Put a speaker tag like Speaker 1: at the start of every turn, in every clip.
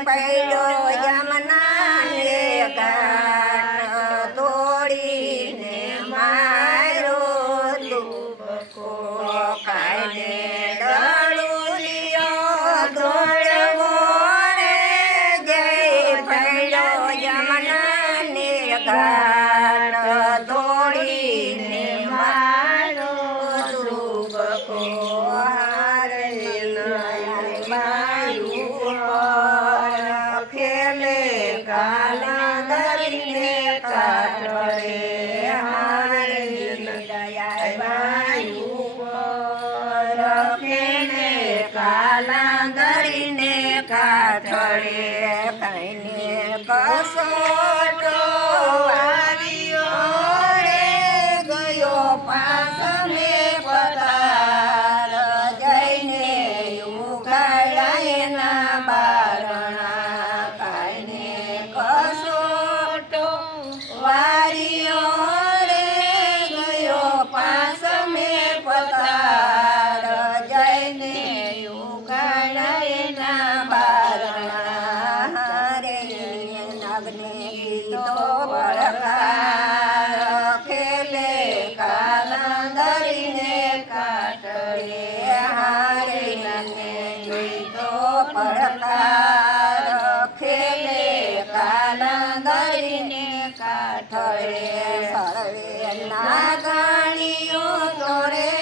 Speaker 1: પડ્યો યમનાને ઘાટ તોડીને મારો તુબકો કાને ડળુલિયો દોડવો રે જય પડ્યો યમનાને ઘાટ મારો ખેલે કાલાંગરીને કાઠળે કહીને કસોટો આવ્યો રે ગયો પા કરીને કાઠળે ફળે નાગણીઓ તોરે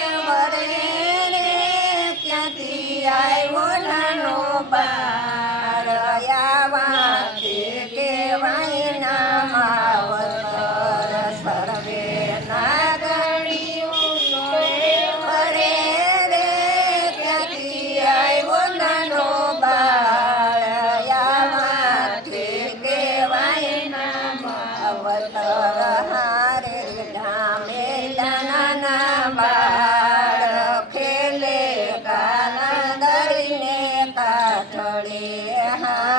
Speaker 2: પડે હા.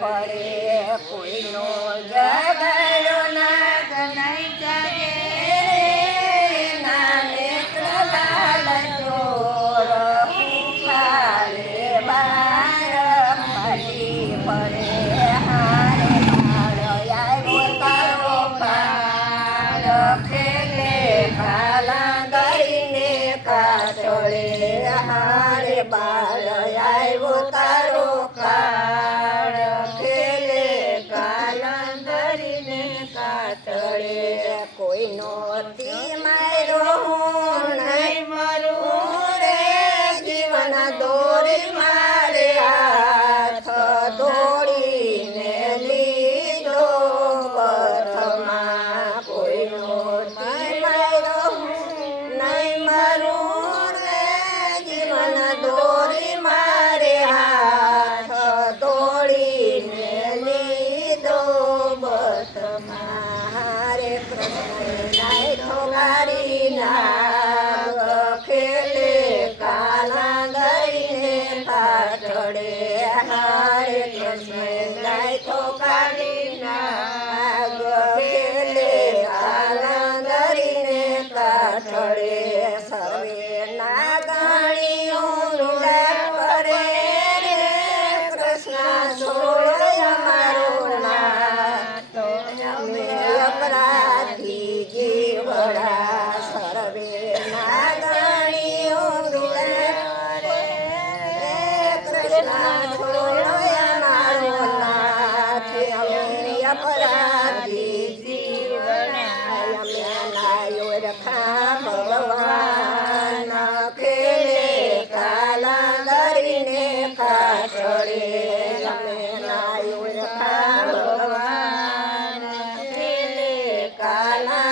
Speaker 2: પડે,
Speaker 1: કોઈનો ઝઘડો ના ગણાય જાગે ના નેત્ર લાલ ચોર ફૂફારે બાર મળી પડે. હારે હાર યારો તારો પાર ખેલે, ખાલા કરીને કાચોળે આવ્યો તારો નઠળે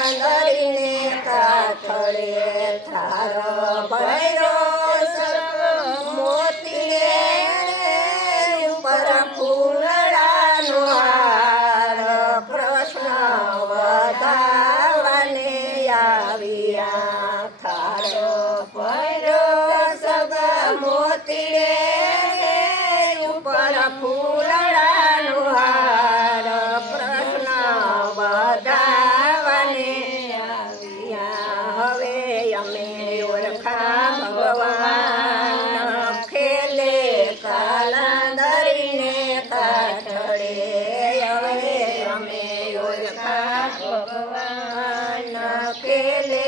Speaker 1: કાંદરીને કાથળે થારો ભૈરો પાલા ધરીને હવે અમે ભગવાન કેલે